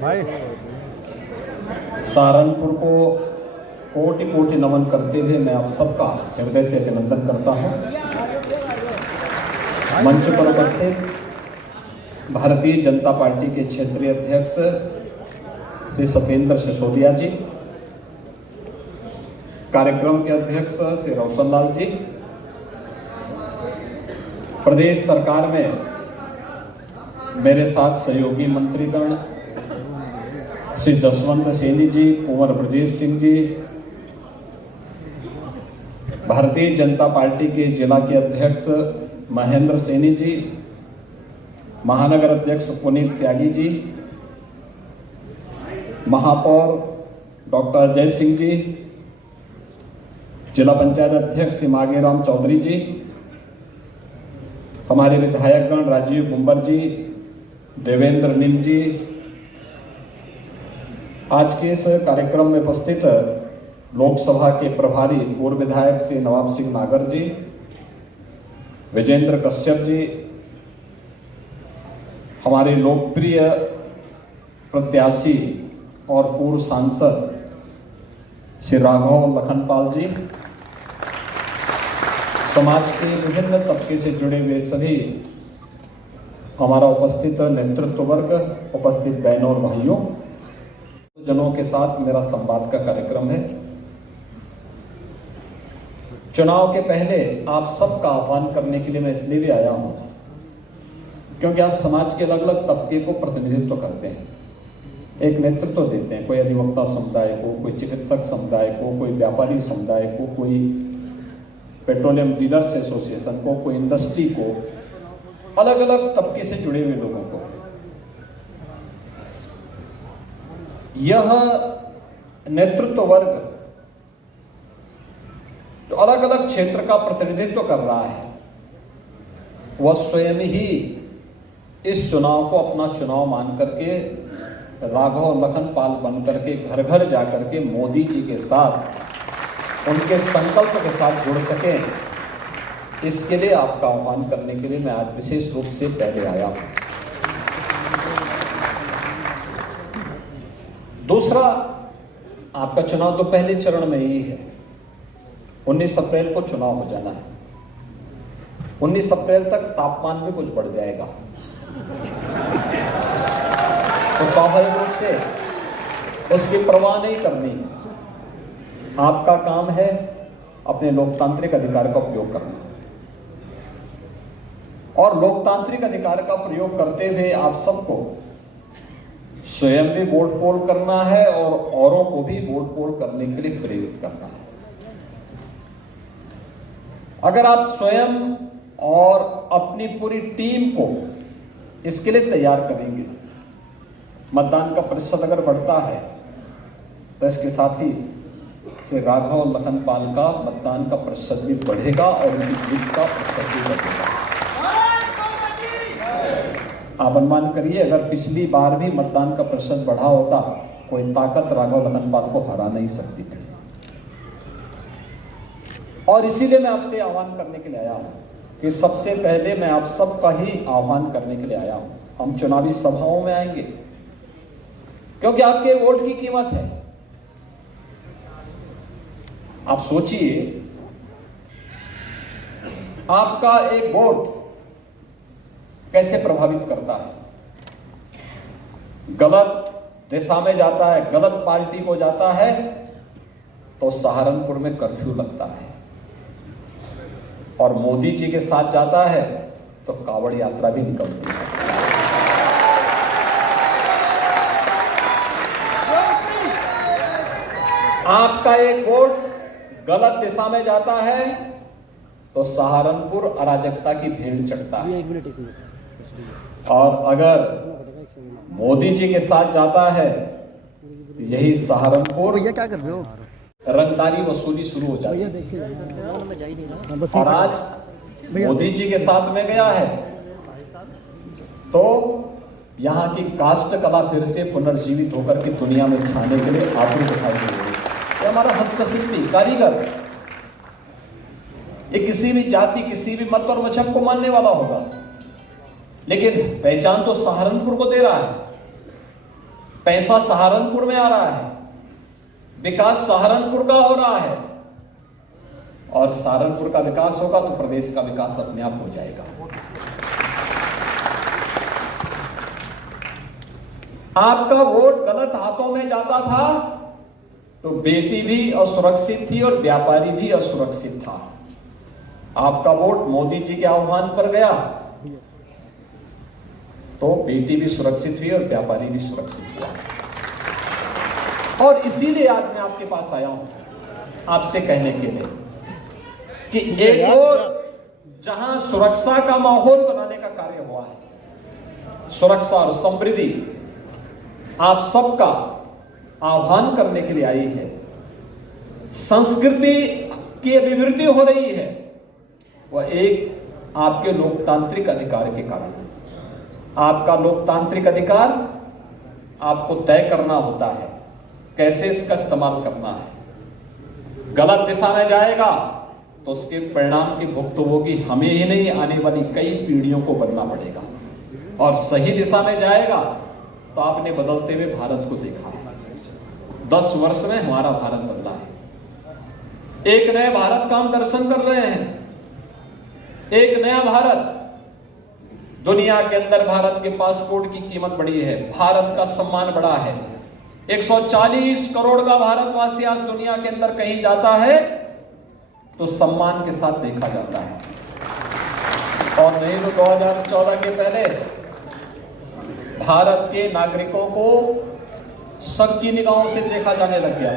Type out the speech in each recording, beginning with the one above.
भाई सहारनपुर को कोटि कोटि नमन करते हुए मैं आप सबका हृदय से अभिनंदन करता हूं। मंच पर उपस्थित भारतीय जनता पार्टी के क्षेत्रीय अध्यक्ष श्री सत्येंद्र सिसोदिया जी, कार्यक्रम के अध्यक्ष श्री रोशनलाल जी, प्रदेश सरकार में मेरे साथ सहयोगी मंत्रीगण श्री जसवंत सैनी जी, कुंवर ब्रजेश सिंह जी, भारतीय जनता पार्टी के जिला के अध्यक्ष महेंद्र सैनी जी, महानगर अध्यक्ष पुनीत त्यागी जी, महापौर डॉक्टर अजय सिंह जी, जिला पंचायत अध्यक्ष श्री मांगेराम चौधरी जी, हमारे विधायकगण राजीव बुम्बर जी, देवेंद्र निम जी, आज के इस कार्यक्रम में उपस्थित लोकसभा के प्रभारी पूर्व विधायक श्री नवाब सिंह नागर जी, विजेंद्र कश्यप जी, हमारे लोकप्रिय प्रत्याशी और पूर्व सांसद श्री राघव लखनपाल जी, समाज के विभिन्न तबके से जुड़े हुए सभी हमारा उपस्थित नेतृत्व वर्ग, उपस्थित बहनों और भाइयों, जनों के साथ मेरा संवाद का कार्यक्रम है। चुनाव के पहले आप सबका आह्वान करने के लिए मैं इसलिए भी आया हूं क्योंकि आप समाज के अलग अलग तबके को प्रतिनिधित्व करते हैं, एक नेतृत्व देते हैं, कोई अधिवक्ता समुदाय को, कोई चिकित्सक समुदाय को, कोई व्यापारी समुदाय को, कोई पेट्रोलियम डीलर्स एसोसिएशन को, कोई इंडस्ट्री को, अलग अलग तबके से जुड़े हुए लोगों को। यह नेतृत्व वर्ग जो अलग अलग क्षेत्र का प्रतिनिधित्व कर रहा है, वह स्वयं ही इस चुनाव को अपना चुनाव मान करके राघव लखनपाल बन करके घर घर जाकर के मोदी जी के साथ, उनके संकल्प के साथ जुड़ सके, इसके लिए आपका आह्वान करने के लिए मैं आज विशेष रूप से पहले आया हूं। दूसरा, आपका चुनाव तो पहले चरण में ही है। 19 अप्रैल को चुनाव हो जाना है। 19 अप्रैल तक तापमान भी कुछ बढ़ जाएगा, तो स्वाभाविक रूप से उसकी परवाह नहीं करनी। आपका काम है अपने लोकतांत्रिक अधिकार का उपयोग करना, और लोकतांत्रिक अधिकार का प्रयोग करते हुए आप सबको स्वयं भी वोट पोल करना है और औरों को भी वोट पोल करने के लिए प्रेरित करना है। अगर आप स्वयं और अपनी पूरी टीम को इसके लिए तैयार करेंगे, मतदान का प्रतिशत अगर बढ़ता है तो इसके साथ ही श्री राघव लखनपाल का मतदान का प्रतिशत भी बढ़ेगा और उनकी जीत का प्रतिशत भी बढ़ेगा। आप अनुमान करिए, अगर पिछली बार भी मतदान का प्रतिशत बढ़ा होता, कोई ताकत राघव लखनपाल को हरा नहीं सकती थी। और इसीलिए मैं आपसे आह्वान करने के लिए आया हूं कि सबसे पहले मैं आप सबका ही आह्वान करने के लिए आया हूं। हम चुनावी सभाओं में आएंगे क्योंकि आपके वोट की कीमत है। आप सोचिए, आपका एक वोट कैसे प्रभावित करता है। गलत दिशा में जाता है, गलत पार्टी को जाता है तो सहारनपुर में कर्फ्यू लगता है, और मोदी जी के साथ जाता है तो कावड़ यात्रा भी निकलती है। आपका एक वोट गलत दिशा में जाता है तो सहारनपुर अराजकता की भीड़ चढ़ता है, और अगर मोदी जी के साथ जाता है तो यही सहारनपुर क्या कर रहे हो? रंगदारी वसूली शुरू हो जाती है। और आज मोदी जी के साथ में गया है तो यहाँ की कास्ट कला फिर से पुनर्जीवित होकर के दुनिया में छाने के लिए आतुर दिखाई दे रही है। हमारा हस्तशिल्पी कारीगर, ये किसी भी जाति, किसी भी मत और मजहब को मानने वाला होगा, लेकिन पहचान तो सहारनपुर को दे रहा है। पैसा सहारनपुर में आ रहा है, विकास सहारनपुर का हो रहा है, और सहारनपुर का विकास होगा तो प्रदेश का विकास अपने आप हो जाएगा। आपका वोट गलत हाथों में जाता था तो बेटी भी असुरक्षित थी और व्यापारी भी असुरक्षित था। आपका वोट मोदी जी के आह्वान पर गया तो बेटी भी सुरक्षित हुई और व्यापारी भी सुरक्षित हुआ। और इसीलिए आज मैं आपके पास आया हूं आपसे कहने के लिए कि एक और जहां सुरक्षा का माहौल बनाने का कार्य हुआ है, सुरक्षा और समृद्धि आप सबका आह्वान करने के लिए आई है, संस्कृति की अभिवृद्धि हो रही है, वह एक आपके लोकतांत्रिक अधिकार के कारण। आपका लोकतांत्रिक अधिकार आपको तय करना होता है कैसे इसका इस्तेमाल करना है। गलत दिशा में जाएगा तो उसके परिणाम की भुगतान हमें ही नहीं, आने वाली कई पीढ़ियों को बनना पड़ेगा। और सही दिशा में जाएगा तो आपने बदलते हुए भारत को देखा है। 10 वर्ष में हमारा भारत बदला है। एक नए भारत का हम दर्शन कर रहे हैं। एक नया भारत, दुनिया के अंदर भारत के पासपोर्ट की कीमत बढ़ी है, भारत का सम्मान बढ़ा है। 140 करोड़ का भारतवासी आज दुनिया के अंदर कहीं जाता है तो सम्मान के साथ देखा जाता है। और नहीं तो 2014 के पहले भारत के नागरिकों को शक की निगाहों से देखा जाने लग गया।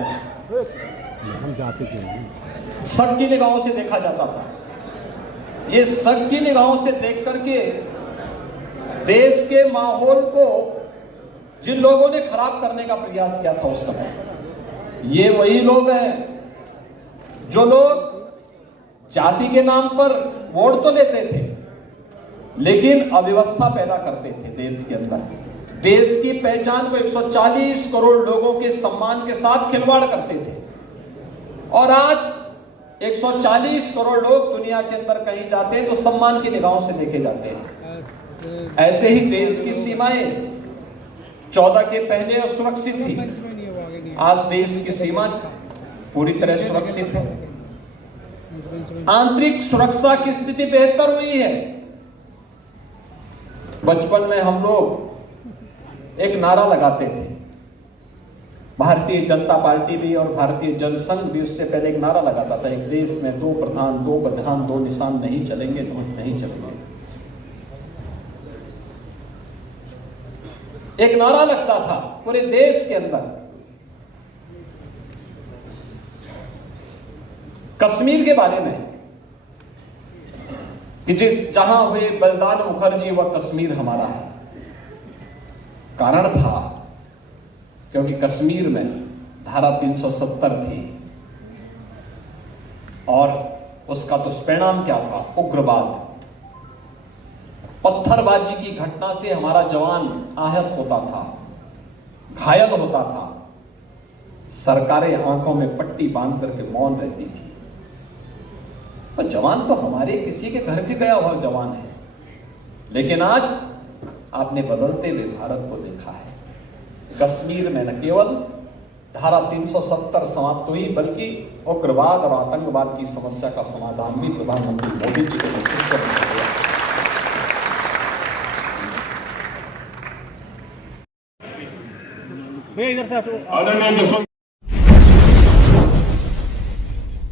शक की निगाहों से देखा जाता था। ये शक की निगाहों से देख करके देश के माहौल को जिन लोगों ने खराब करने का प्रयास किया था उस समय, ये वही लोग हैं जो लोग जाति के नाम पर वोट तो लेते थे लेकिन अव्यवस्था पैदा करते थे देश के अंदर। देश की पहचान को 140 करोड़ लोगों के सम्मान के साथ खिलवाड़ करते थे। और आज 140 करोड़ लोग दुनिया के अंदर कहीं जाते हैं तो सम्मान की निगाहों से देखे जाते हैं। ऐसे ही देश की सीमाएं 14 के पहले असुरक्षित थी, आज देश की सीमा पूरी तरह सुरक्षित है। आंतरिक सुरक्षा की स्थिति बेहतर हुई है। बचपन में हम लोग एक नारा लगाते थे, भारतीय जनता पार्टी भी और भारतीय जनसंघ भी उससे पहले एक नारा लगाता था, एक देश में 2 प्रधान 2 प्रधान 2 निशान नहीं चलेंगे, नहीं चलेंगे। एक नारा लगता था पूरे देश के अंदर। कश्मीर के बारे में कि जहां हुए बलिदान मुखर्जी वह कश्मीर हमारा है। कारण था क्योंकि कश्मीर में धारा 370 थी और उसका दुष्परिणाम क्या था? उग्रवाद, पत्थरबाजी की घटना से हमारा जवान आहत होता था, घायल होता था। सरकारें आंखों में पट्टी बांध करके मौन रहती थी। तो जवान तो हमारे किसी के घर भी गया हुआ जवान है। लेकिन आज आपने बदलते हुए भारत को देखा है। कश्मीर में न केवल धारा 370 समाप्त हुई बल्कि उग्रवाद और आतंकवाद की समस्या का समाधान भी प्रधानमंत्री मोदी जी के नेतृत्व में हो गया। भैया इधर से